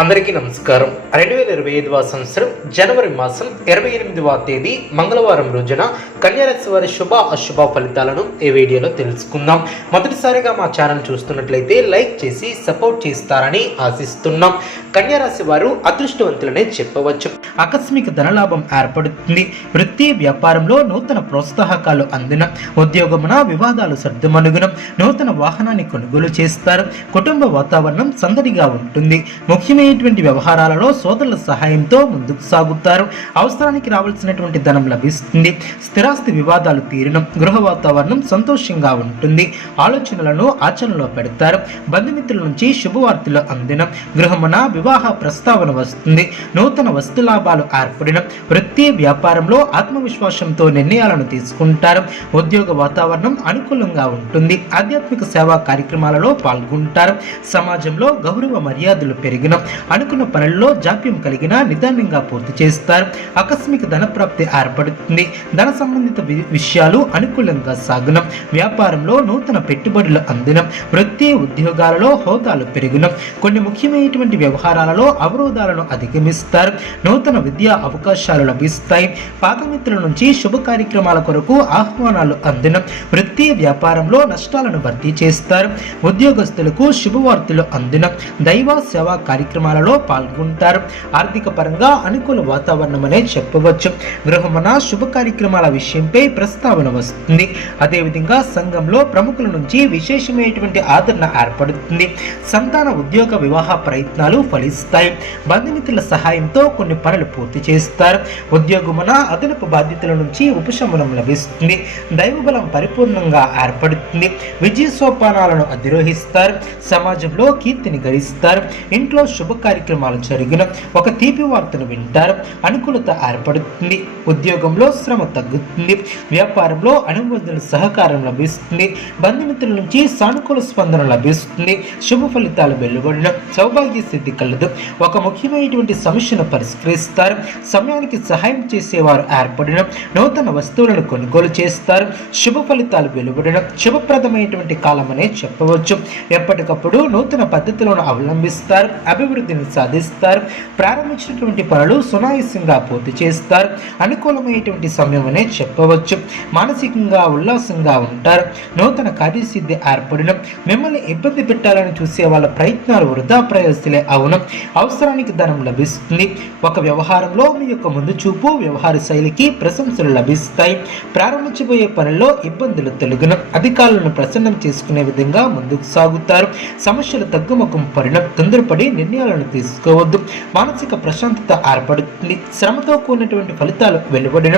అందరికీ నమస్కారం. 2025వ సంవత్సరం జనవరి మాసం 28వ తేదీ మంగళవారం రోజున కన్యారాశి వారి శుభ అశుభ ఫలితాలను ఈ వీడియోలో తెలుసుకుందాం. మొదటిసారిగా మా ఛానల్ చూస్తున్నట్లయితే లైక్ చేసి సపోర్ట్ చేస్తారని ఆశిస్తున్నాం. కన్యారాశి వారు అదృష్టవంతులనే చెప్పవచ్చు. ఆకస్మిక ధనలాభం ఏర్పడుతుంది. వృత్తి వ్యాపారంలో నూతన ప్రోత్సాహకాలు అందిన, ఉద్యోగమున వివాదాలు సర్దుమణుగున, నూతన వాహనాన్ని కొనుగోలు చేస్తారు. కుటుంబ వాతావరణం సందడిగా ఉంటుంది. ముఖ్యమైనటువంటి వ్యవహారాలలో సోదరుల సహాయంతో ముందుకు సాగుతారు. అవసరానికి రావాల్సినటువంటి ధనం లభిస్తుంది. స్థిరాస్తి వివాదాలు తీరిన, గృహ వాతావరణం సంతోషంగా ఉంటుంది. ఆలోచనలను ఆచరణలో పెడతారు. బంధుమిత్రుల నుంచి శుభవార్తలు అందిన, గృహమున వివాహ ప్రస్తావన వస్తుంది. నూతన వస్తు లాభాలు ఏర్పడిన, వృత్తి వ్యాపారంలో ఆత్మవిశ్వాసంతో నిర్ణయాలను తీసుకుంటారు. ఉద్యోగ వాతావరణం అనుకూలంగా ఉంటుంది. ఆధ్యాత్మిక సేవా కార్యక్రమాలలో పాల్గొంటారు. సమాజంలో గౌరవ మర్యాదలు పెరిగిన, అనుకున్న పనుల్లో జాప్యం కలిగిన నిదానంగా పూర్తి చేస్తారు. ఆకస్మిక ధన ప్రాప్తి ఏర్పడుతుంది. ధన సంబంధిత విషయాలు అనుకూలంగా సాగున, వ్యాపారంలో నూతన పెట్టుబడులు అందిన, వృత్తి ఉద్యోగాలలో హోదాలు పెరిగిన, కొన్ని ముఖ్యమైనటువంటి వ్యవహారాలలో అవరోధాలను అధిగమిస్తారు. నూతన విద్యా అవకాశాలు లభిస్తాయి. పాతమిత్రుల నుంచి శుభ కార్యక్రమాల కొరకు ఆహ్వానాలు అందిన, వృత్తి వ్యాపారంలో నష్టాలను భర్తీ చేస్తారు. ఉద్యోగస్తులకు శుభవార్తలు అందిన, దైవ సేవా కార్యక్రమాలలో పాల్గొంటారు. ఆర్థిక పరంగా అనుకూల వాతావరణం అనే చెప్పవచ్చు. గృహమున శుభ కార్యక్రమాల విషయంపై ప్రస్తావన వస్తుంది. అదేవిధంగా సంఘంలో ప్రముఖుల నుంచి విశేషమైనటువంటి ఆదరణ ఏర్పడుతుంది. సంతాన ఉద్యోగ వివాహ ప్రయత్నాలు ఫలిస్తాయి. బంధుమిత్రుల సహాయంతో కొన్ని పనులు పూర్తి చేస్తారు. ఉద్యోగమున అదనపు బాధ్యతల నుంచి ఉపశమనం లభిస్తుంది. దైవబలం పరిపూర్ణంగా ఏర్పడుతుంది. విజయ సోపానాలను అధిరోహిస్తారు. సమాజంలో కీర్తిని గడిస్తారు. ఇంట్లో శుభ కార్యక్రమాలు జరిగిన, ఒక తీపి వార్తను వింటారు. అనుకూలత ఏర్పడుతుంది. ఉద్యోగంలో శ్రమ తగ్గుతుంది. వ్యాపారంలో అనుబంధుల సహకారం లభిస్తుంది. బంధుమిత్రుల నుంచి సానుకూల స్పందన లభిస్తుంది. శుభ ఫలితాలు వెలువడిన, సౌభాగ్య సిద్ధి కలదు. ఒక ముఖ్యమైనటువంటి సమస్యను పరిష్కరిస్తారు. సమయానికి సహాయం చేసేవారు ఏర్పడిన, నూతన వస్తువులను కొనుగోలు చేస్తారు. శుభ ఫలితాలు వెలువడిన శుభప్రదమైనటువంటి కాలం అనే చెప్పవచ్చు. ఎప్పటికప్పుడు నూతన పద్ధతులను అవలంబిస్తారు. అభివృద్ధిని సాధిస్తారు. ప్రారంభించినటువంటి పనులు సునాయాసంగా పూర్తి చేస్తారు. అనుకూలమైనటువంటి సమయం అనే చెప్పవచ్చు. మానసికంగా ఉల్లాసంగా ఉంటారు. నూతన కార్యసిద్ధి ఏర్పడిన, మిమ్మల్ని ఇబ్బంది పెట్టాలని చూసే వాళ్ళ ప్రయత్నాలు వృధా ప్రయాసలే అవును. అవసరానికి ధనం లభిస్తుంది. ఒక వ్యవహారంలో మీ యొక్క ముందు చూపు వ్యవహార శైలికి ప్రశంసలు లభిస్తాయి. ప్రారంభించబోయే పనుల్లో ఇబ్బందులు తొలగిన, అధికారులను ప్రసన్నం చేసుకునే విధంగా ముందుకు సాగుతారు. సమస్యలు తగ్గుముఖం పడిన, తొందరపడి నిర్ణయాలను తీసుకోవద్దు. మానసిక ప్రశాంతత ఏర్పడుతుంది. శ్రమతో కూడినటువంటి ఫలితాలు వెలువడిన,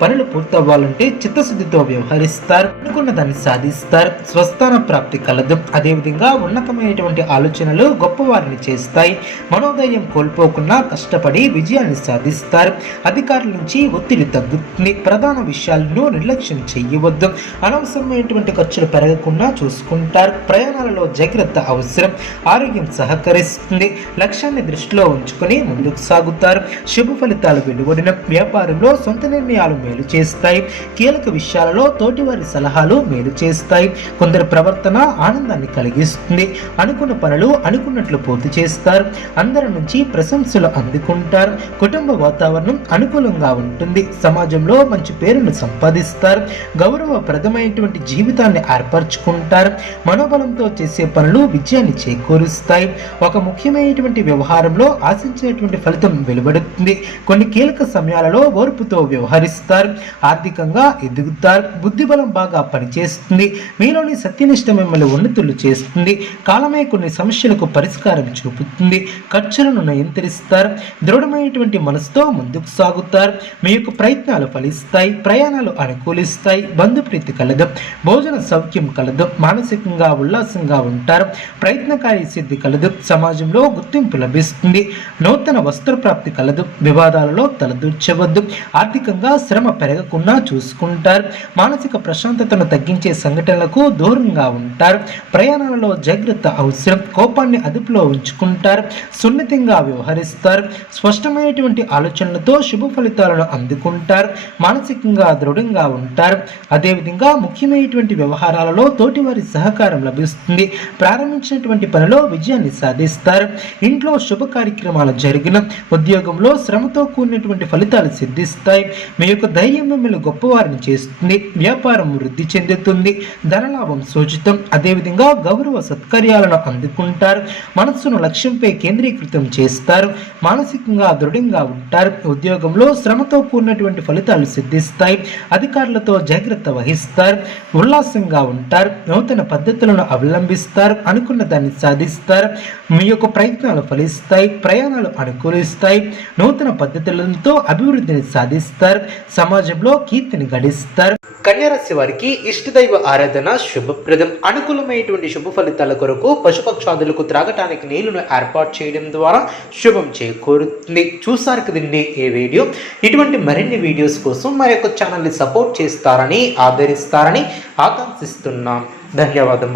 పనులు పూర్తవ్వాలంటే చిత్తశుద్ధితో వ్యవహరిస్తారు. అనుకున్న దాన్ని సాధిస్తారు. స్వస్థాన ప్రాప్తి కలదు. అదేవిధంగా ఉన్నతమైనటువంటి ఆలోచనలు గొప్పవారిని చేస్తాయి. మనోధైర్యం కోల్పోకుండా కష్టపడి విజయాన్ని సాధిస్తారు. అధికారుల నుంచి ఒత్తిడి తగ్గుతుంది. ప్రధాన విషయాలను నిర్లక్ష్యం చేయవద్దు. అనవసరమైనటువంటి ఖర్చులు పెరగకుండా చూసుకుంటారు. ప్రయాణాలలో జాగ్రత్త అవసరం. ఆరోగ్యం సహకరిస్తుంది. లక్ష్యాన్ని దృష్టిలో ఉంచుకొని ముందుకు సాగుతారు. శుభ ఫలితాలు వెలువడిన, వ్యాపారంలో సొంత నిర్ణయాలు మేలు చేస్తాయి. కీలక విషయాలలో తోటివారి సలహాలు మేలు చేస్తాయి. కొందరి ప్రవర్తన ఆనందాన్ని కలిగిస్తుంది. అనుకున్న పనులు అనుకున్నట్లు పూర్తి చేస్తారు. అందరి నుంచి ప్రశంసలు అందుకుంటారు. కుటుంబ వాతావరణం అనుకూలంగా ఉంటుంది. సమాజంలో మంచి పేరును సంపాదిస్తారు. గౌరవప్రదమైనటువంటి జీవితాన్ని ఏర్పరచుకుంటారు. మనోబలంతో చేసే పనులు విజయాన్ని చేకూరుస్తాయి. ఒక ముఖ్యమైనటువంటి వ్యవహారంలో ఆశించినటువంటి ఫలితం వెలువడుతుంది. కొన్ని కీలక సమయాలలో ఓర్పుతో వ్యవహరిస్తారు. ఆర్థికంగా ఎదుగుతారు. బుద్ధిబలం బాగా పనిచేస్తుంది. మీలోని సత్యనిష్ట మిమ్మల్ని ఉన్నతులు చేస్తుంది. కాలమే కొన్ని సమస్యలకు పరిష్కారం చూపుతుంది. ఖర్చులను నియంత్రిస్తారు. దృఢమైనటువంటి మనసుతో ముందుకు సాగుతారు. మీ యొక్క ప్రయత్నాలు ఫలిస్తాయి. ప్రయాణాలు అనుకూలిస్తాయి. బంధుప్రీతి కలదు. భోజన సౌఖ్యం కలదు. మానసికంగా ఉల్లాసంగా ఉంటారు. ప్రయత్నకారి సిద్ధి కలదు. సమాజంలో గుర్తింపు లభిస్తుంది. లభిస్తుంది. నూతన వస్త్ర ప్రాప్తి కలదు. వివాదాలలో తలదూర్చవద్దు. ఆర్థికంగా శ్రమ పెరగకుండా చూసుకుంటారు. మానసిక ప్రశాంతతను తగ్గించే సంఘటనలకు దూరంగా ఉంటారు. ప్రయాణాలలో జాగ్రత్త అవసరం. కోపాన్ని అదుపులో ఉంచుకుంటారు. సున్నితంగా వ్యవహరిస్తారు. స్పష్టమైనటువంటి ఆలోచనలతో శుభ ఫలితాలను అందుకుంటారు. మానసికంగా దృఢంగా ఉంటారు. అదేవిధంగా ముఖ్యమైనటువంటి వ్యవహారాలలో తోటివారి సహకారం లభిస్తుంది. ప్రారంభించినటువంటి పనిలో విజయాన్ని సాధిస్తారు. ఇంట్లో శుభ కార్యక్రమాలు జరిగిన, ఉద్యోగంలో శ్రమతో కూడినటువంటి ఫలితాలు సిద్ధిస్తాయి. మీ యొక్క ధైర్యం మిమ్మల్ని గొప్పవారిని చేస్తుంది. వ్యాపారం వృద్ధి చెందుతుంది. ధనలాభం సూచితం. అదేవిధంగా గౌరవ సత్కార్యాలను అందుకుంటారు. మనస్సును లక్ష్యంపై కేంద్రీకృతం చేస్తారు. మానసికంగా దృఢంగా ఉంటారు. ఉద్యోగంలో శ్రమతో కూడినటువంటి ఫలితాలు సిద్ధిస్తాయి. అధికారులతో జాగ్రత్త వహిస్తారు. ఉల్లాసంగా ఉంటారు. నూతన పద్ధతులను అవలంబిస్తారు. అనుకున్న దాన్ని సాధిస్తారు. మీ యొక్క ప్రయత్నాలు ఫలిస్తాయి. ప్రయాణాలు అనుకూలిస్తాయి. నూతన పద్ధతులతో అభివృద్ధిని సాధిస్తారు. సమాజంలో కీర్తిని గడిస్తారు. కన్యారాశి వారికి ఇష్టదైవ ఆరాధన శుభప్రదం. అనుకూలమైనటువంటి శుభ ఫలితాల కొరకు పశుపక్షాదులకు త్రాగటానికి నీళ్లను ఏర్పాటు చేయడం ద్వారా శుభం చేకూరుతుంది. చూసారు కదండి ఈ వీడియో. ఇటువంటి మరిన్ని వీడియోస్ కోసం మా యొక్క ఛానల్ని సపోర్ట్ చేస్తారని, ఆదరిస్తారని ఆకాంక్షిస్తున్నాం. ధన్యవాదములు.